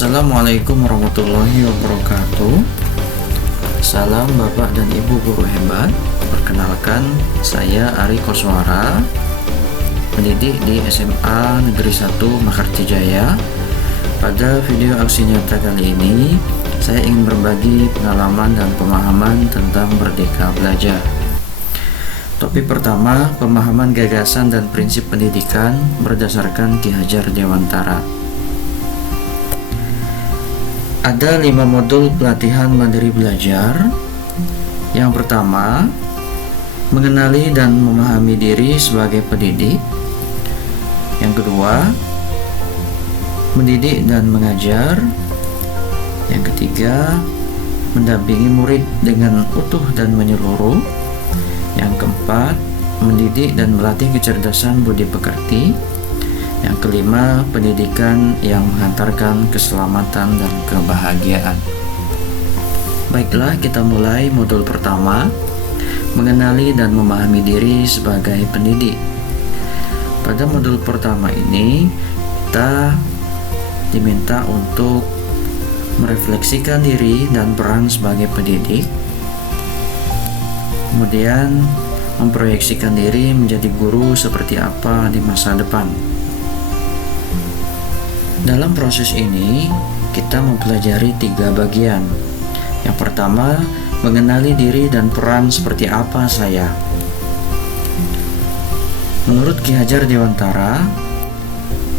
Assalamualaikum warahmatullahi wabarakatuh. Salam Bapak dan Ibu guru hebat. Perkenalkan, saya Ari Koswara, pendidik di SMA Negeri 1 Mekarjaya. Pada video aksi nyata kali ini, saya ingin berbagi pengalaman dan pemahaman tentang Merdeka Belajar. Topik pertama, pemahaman gagasan dan prinsip pendidikan berdasarkan Ki Hajar Dewantara. Ada 5 modul pelatihan mandiri belajar. Yang pertama, mengenali dan memahami diri sebagai pendidik. Yang kedua, mendidik dan mengajar. Yang ketiga, mendampingi murid dengan utuh dan menyeluruh. Yang keempat, mendidik dan melatih kecerdasan budi pekerti. Yang kelima, pendidikan yang menghantarkan keselamatan dan kebahagiaan. Baiklah, kita mulai modul pertama, mengenali dan memahami diri sebagai pendidik. Pada modul pertama ini, kita diminta untuk merefleksikan diri dan peran sebagai pendidik, kemudian memproyeksikan diri menjadi guru seperti apa di masa depan. Dalam proses ini, kita mempelajari 3 bagian. Yang pertama, mengenali diri dan peran seperti apa saya. Menurut Ki Hajar Dewantara,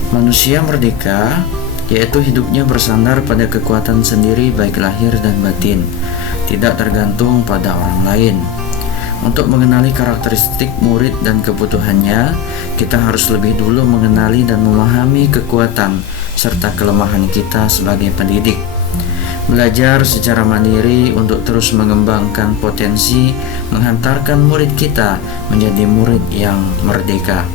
manusia merdeka yaitu hidupnya bersandar pada kekuatan sendiri baik lahir dan batin, tidak tergantung pada orang lain. Untuk mengenali karakteristik murid dan kebutuhannya, kita harus lebih dulu mengenali dan memahami kekuatan serta kelemahan kita sebagai pendidik. Belajar secara mandiri untuk terus mengembangkan potensi, menghantarkan murid kita menjadi murid yang merdeka.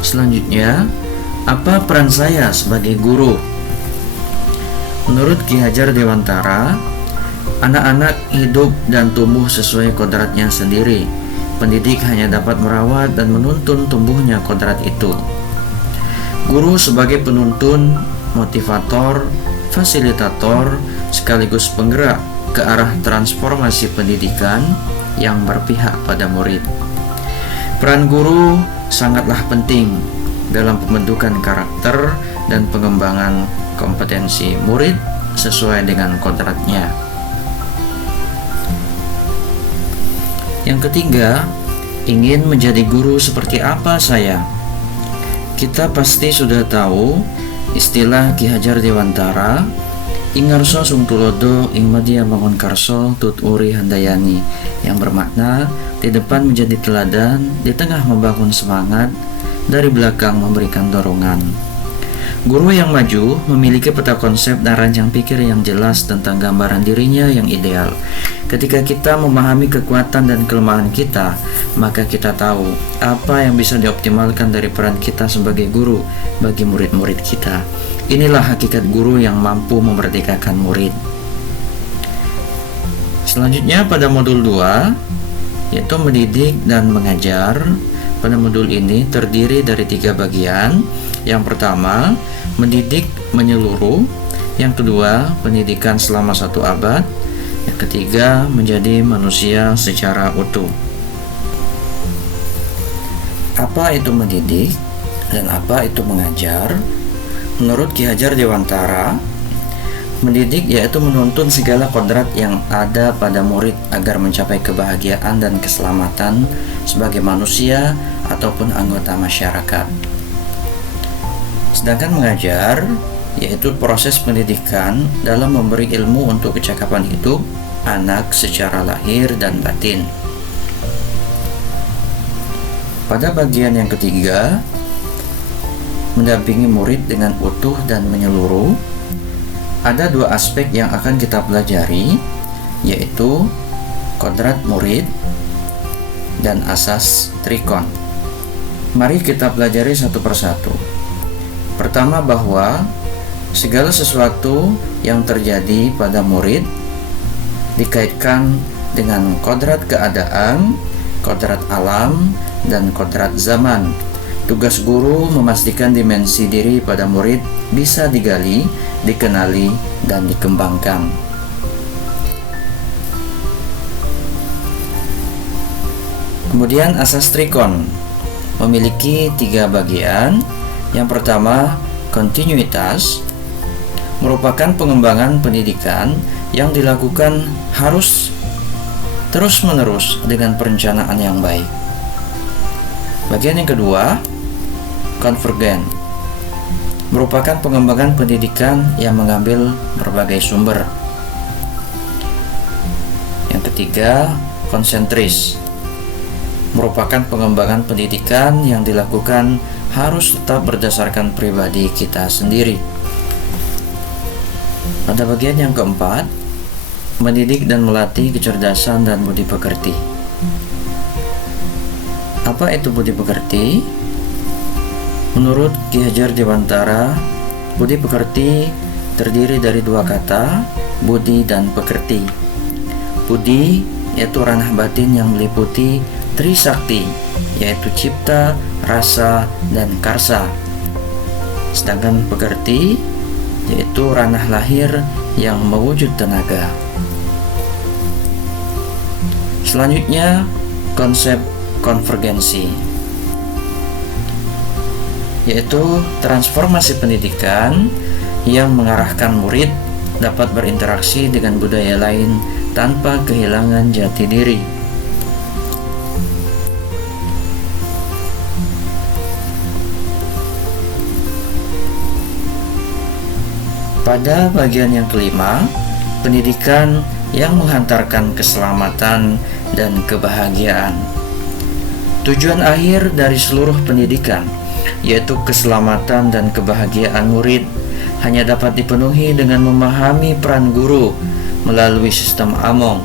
Selanjutnya, apa peran saya sebagai guru? Menurut Ki Hajar Dewantara, anak-anak hidup dan tumbuh sesuai kodratnya sendiri. Pendidik hanya dapat merawat dan menuntun tumbuhnya kodrat itu. Guru sebagai penuntun, motivator, fasilitator, sekaligus penggerak ke arah transformasi pendidikan yang berpihak pada murid. Peran guru sangatlah penting dalam pembentukan karakter dan pengembangan kompetensi murid sesuai dengan kodratnya. Yang ketiga, ingin menjadi guru seperti apa saya? Kita pasti sudah tahu istilah Ki Hajar Dewantara, Ingarso sung tulodo ing madya bangun karso tut uri handayani, yang bermakna di depan menjadi teladan, di tengah membangun semangat, dari belakang memberikan dorongan. Guru yang maju memiliki peta konsep dan rancang pikir yang jelas tentang gambaran dirinya yang ideal. Ketika kita memahami kekuatan dan kelemahan kita, maka kita tahu apa yang bisa dioptimalkan dari peran kita sebagai guru bagi murid-murid kita. Inilah hakikat guru yang mampu memerdekakan murid. Selanjutnya pada modul 2, yaitu mendidik dan mengajar. Pada modul ini terdiri dari 3 bagian. Yang pertama, mendidik menyeluruh. Yang kedua, pendidikan selama 1 abad. Yang ketiga, menjadi manusia secara utuh. Apa itu mendidik dan apa itu mengajar? Menurut Ki Hajar Dewantara, mendidik yaitu menuntun segala kodrat yang ada pada murid agar mencapai kebahagiaan dan keselamatan sebagai manusia ataupun anggota masyarakat. Sedangkan mengajar yaitu proses pendidikan dalam memberi ilmu untuk kecakapan hidup anak secara lahir dan batin. Pada bagian yang ketiga, mendampingi murid dengan utuh dan menyeluruh, ada 2 aspek yang akan kita pelajari, yaitu kodrat murid dan asas trikon. Mari kita pelajari satu persatu. Pertama, bahwa segala sesuatu yang terjadi pada murid dikaitkan dengan kodrat keadaan, kodrat alam, dan kodrat zaman. Tugas guru memastikan dimensi diri pada murid bisa digali, dikenali, dan dikembangkan. Kemudian asas Trikon memiliki 3 bagian. Yang pertama, kontinuitas merupakan pengembangan pendidikan yang dilakukan harus terus-menerus dengan perencanaan yang baik. Bagian yang kedua, konvergen merupakan pengembangan pendidikan yang mengambil berbagai sumber. Yang ketiga, konsentris merupakan pengembangan pendidikan yang dilakukan harus tetap berdasarkan pribadi kita sendiri. Pada bagian yang keempat, mendidik dan melatih kecerdasan dan budi pekerti. Apa itu budi pekerti? Menurut Ki Hajar Dewantara, budi pekerti terdiri dari 2 kata, budi dan pekerti. Budi yaitu ranah batin yang meliputi Trisakti, yaitu cipta, rasa, dan karsa. Sedangkan pekerti yaitu ranah lahir yang mewujud tenaga. Selanjutnya, konsep konvergensi, yaitu transformasi pendidikan yang mengarahkan murid dapat berinteraksi dengan budaya lain tanpa kehilangan jati diri. Pada bagian yang kelima, pendidikan yang menghantarkan keselamatan dan kebahagiaan. Tujuan akhir dari seluruh pendidikan, yaitu keselamatan dan kebahagiaan murid, hanya dapat dipenuhi dengan memahami peran guru melalui sistem AMONG.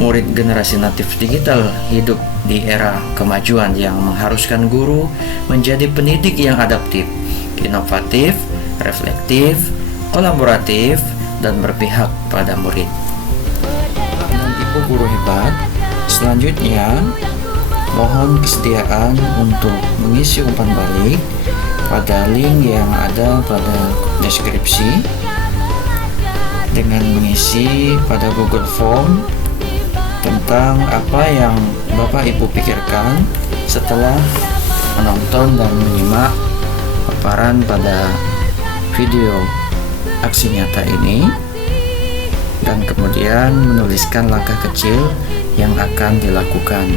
Murid generasi natif digital hidup di era kemajuan yang mengharuskan guru menjadi pendidik yang adaptif, inovatif, reflektif, kolaboratif, dan berpihak pada murid. Dan Ibu guru hebat, selanjutnya mohon kesediaan untuk mengisi umpan balik pada link yang ada pada deskripsi dengan mengisi pada Google Form tentang apa yang Bapak Ibu pikirkan setelah menonton dan menyimak paparan pada video aksi nyata ini, dan kemudian menuliskan langkah kecil yang akan dilakukan.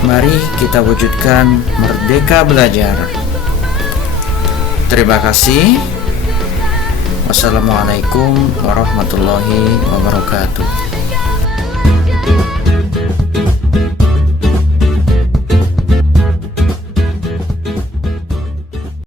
Mari kita wujudkan merdeka belajar. Terima kasih. Wassalamualaikum warahmatullahi wabarakatuh.